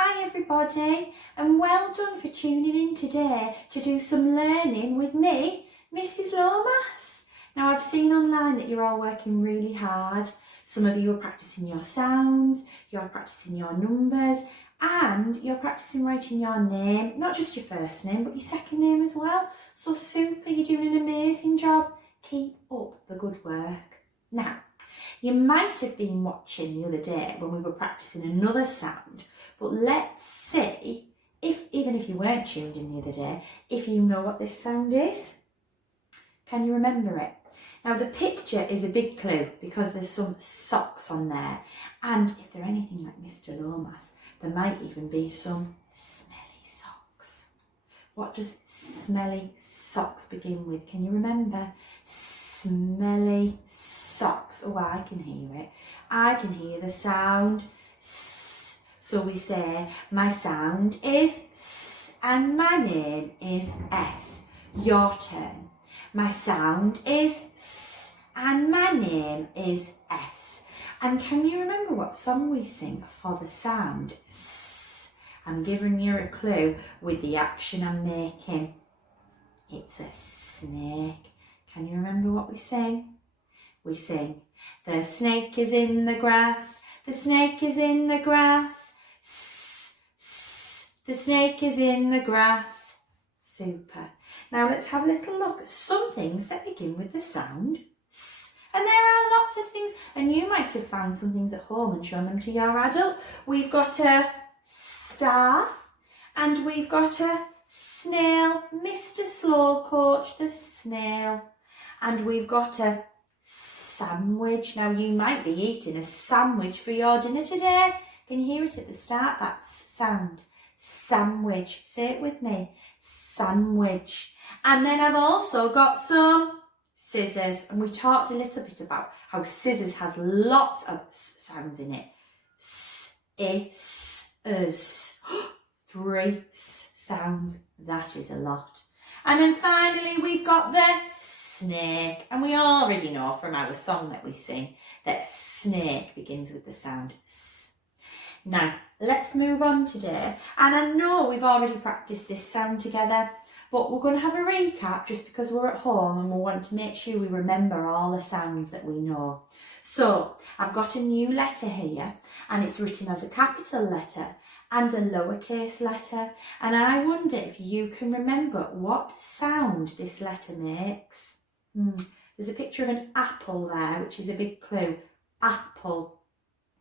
Hi everybody, and well done for tuning in today to do some learning with me, Mrs Lomas. Now I've seen online that you're all working really hard. Some of you are practicing your sounds, you're practicing your numbers, and you're practicing writing your name, not just your first name, but your second name as well. So super, you're doing an amazing job. Keep up the good work. Now, you might have been watching the other day when we were practicing another sound, but let's see, even if you weren't tuned in the other day, if you know what this sound is. Can you remember it? Now the picture is a big clue because there's some socks on there, and if they're anything like Mr Lomas, there might even be some smelly socks. What does smelly socks begin with? Can you remember? Smelly socks. Oh, I can hear it. I can hear the sound S. So we say, my sound is S and my name is S. Your turn. My sound is S and my name is S. And can you remember what song we sing for the sound S? I'm giving you a clue with the action I'm making. It's a snake. Can you remember what we sing? We sing, the snake is in the grass, the snake is in the grass, S, S, the snake is in the grass. Super. Now let's have a little look at some things that begin with the sound S. And there are lots of things, and you might have found some things at home and shown them to your adult. We've got a star, and we've got a snail, Mr Slowcoach the snail, and we've got a sandwich. Now you might be eating a sandwich for your dinner today. Can you hear it at the start? That sound. Sandwich. Say it with me. Sandwich. And then I've also got some scissors, and we talked a little bit about how scissors has lots of sounds in it. S, is, us. 3 S sounds. That is a lot. And then finally we've got the snake, and we already know from our song that we sing that snake begins with the sound S. Now let's move on today, and I know we've already practiced this sound together, but we're going to have a recap just because we're at home and we want to make sure we remember all the sounds that we know. So I've got a new letter here, and it's written as a capital letter and a lowercase letter, and I wonder if you can remember what sound this letter makes. There's a picture of an apple there, which is a big clue. Apple.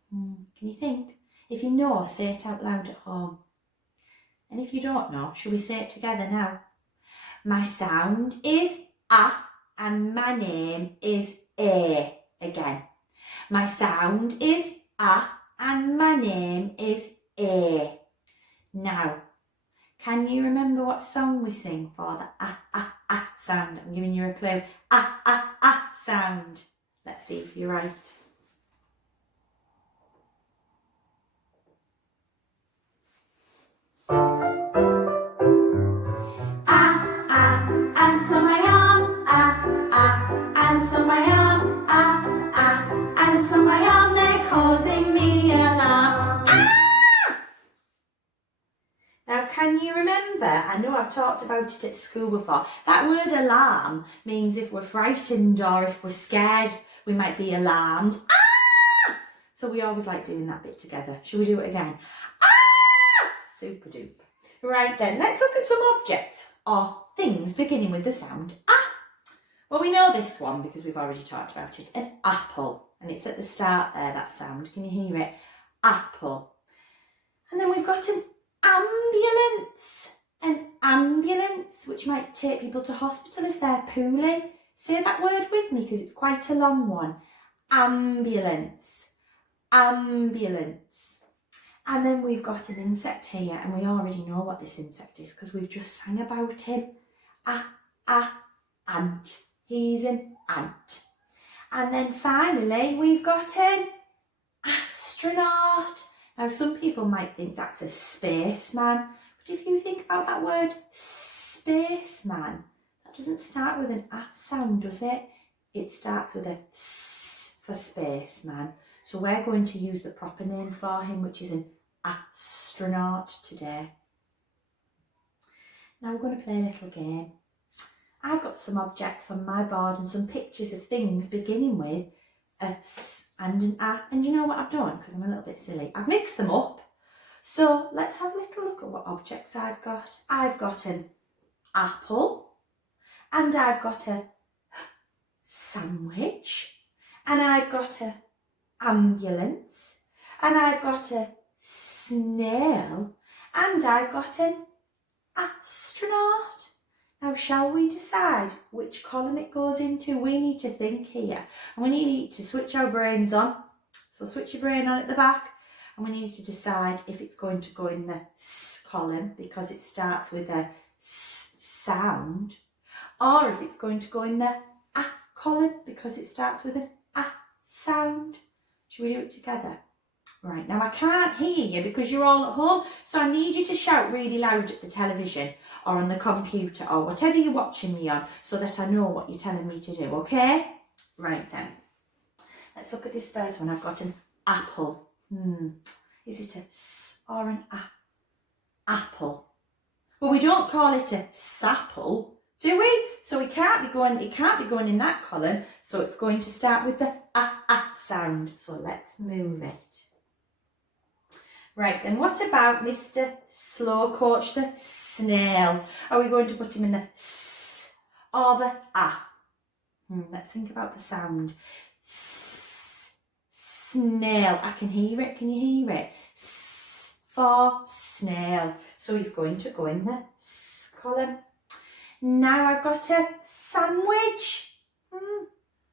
Can you think? If you know, say it out loud at home. And if you don't know, shall we say it together now? My sound is A and my name is A. Again. My sound is A and my name is A. Now, can you remember what song we sing for the ah sound? I'm giving you a clue. Ah sound. Let's see if you're right. And so my arm, and so my arm, and so my arm, they're causing me alarm. Now, can you remember, I know I've talked about it at school before, that word alarm means if we're frightened or if we're scared, we might be alarmed. So we always like doing that bit together. Shall we do it again? Super duper. Right then, let's look at some objects or things beginning with the sound ah. Well, we know this one because we've already talked about it. An apple. And it's at the start there, that sound. Can you hear it? Apple. And then we've got an ambulance. An ambulance, which might take people to hospital if they're poorly. Say that word with me because it's quite a long one. Ambulance. Ambulance. And then we've got an insect here, and we already know what this insect is because we've just sang about him. Ant. He's an ant. And then finally, we've got an astronaut. Now, some people might think that's a spaceman, but if you think about that word spaceman, that doesn't start with an A sound, does it? It starts with a S for spaceman. So we're going to use the proper name for him, which is an astronaut. astronaut today. Now we're going to play a little game. I've got some objects on my board and some pictures of things beginning with a S and an A. And you know what I've done? Because I'm a little bit silly. I've mixed them up. So let's have a little look at what objects I've got. I've got an apple, and I've got a sandwich, and I've got a ambulance, and I've got a snail, and I've got an astronaut. Now, shall we decide which column it goes into? We need to think here, and we need to switch our brains on. So switch your brain on at the back, and we need to decide if it's going to go in the S column because it starts with a S sound, or if it's going to go in the A column because it starts with an A sound. Should we do it together? Right, now I can't hear you because you're all at home, so I need you to shout really loud at the television or on the computer or whatever you're watching me on so that I know what you're telling me to do, okay? Right then, let's look at this first one. I've got an apple. Is it a S or an A? Apple. Well, we don't call it a sapple, do we? So it can't be going in that column, so it's going to start with the A sound. So let's move it. Right, then what about Mr. Slow Coach the snail? Are we going to put him in the S or the A? Let's think about the sound. S, snail. I can hear it. Can you hear it? S for snail. So he's going to go in the S column. Now I've got a sandwich.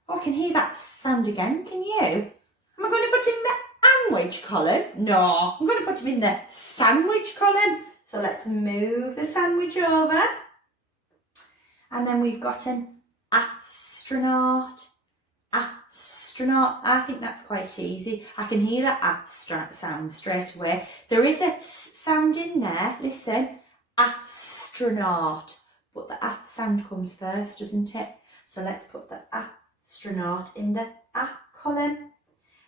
I can hear that sound again. Can you? Am I going to put him in the sandwich column? No, I'm going to put him in the sandwich column. So let's move the sandwich over. And then we've got an astronaut. Astronaut. I think that's quite easy. I can hear that astronaut sound straight away. There is a S sound in there. Listen. Astronaut. But the A sound comes first, doesn't it? So let's put the astronaut in the A column.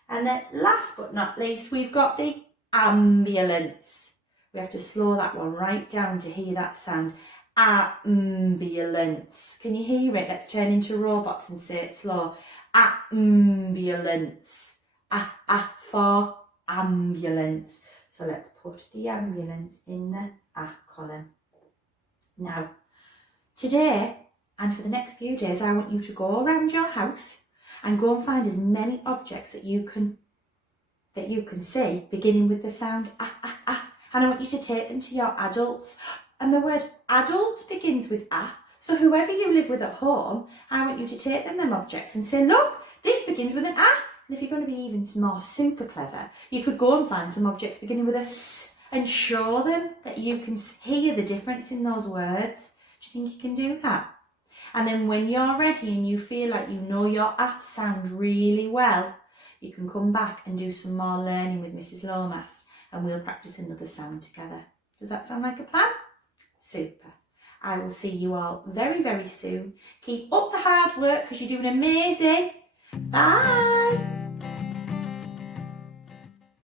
And then last but not least, we've got the ambulance. We have to slow that one right down to hear that sound. Ambulance. Can you hear it? Let's turn into robots and say it slow. Ambulance. A for ambulance. So let's put the ambulance in the A column. Now, today and for the next few days, I want you to go around your house and go and find as many objects that you can see beginning with the sound ah, ah, ah. And I want you to take them to your adults. And the word adult begins with ah. So whoever you live with at home, I want you to take them objects and say, look, this begins with an ah. And if you're going to be even more super clever, you could go and find some objects beginning with a s and show them that you can hear the difference in those words. Do you think you can do that? And then when you're ready and you feel like you know your ah sound really well, you can come back and do some more learning with Mrs Lomas and we'll practice another sound together. Does that sound like a plan? Super. I will see you all very, very soon. Keep up the hard work because you're doing amazing. Bye.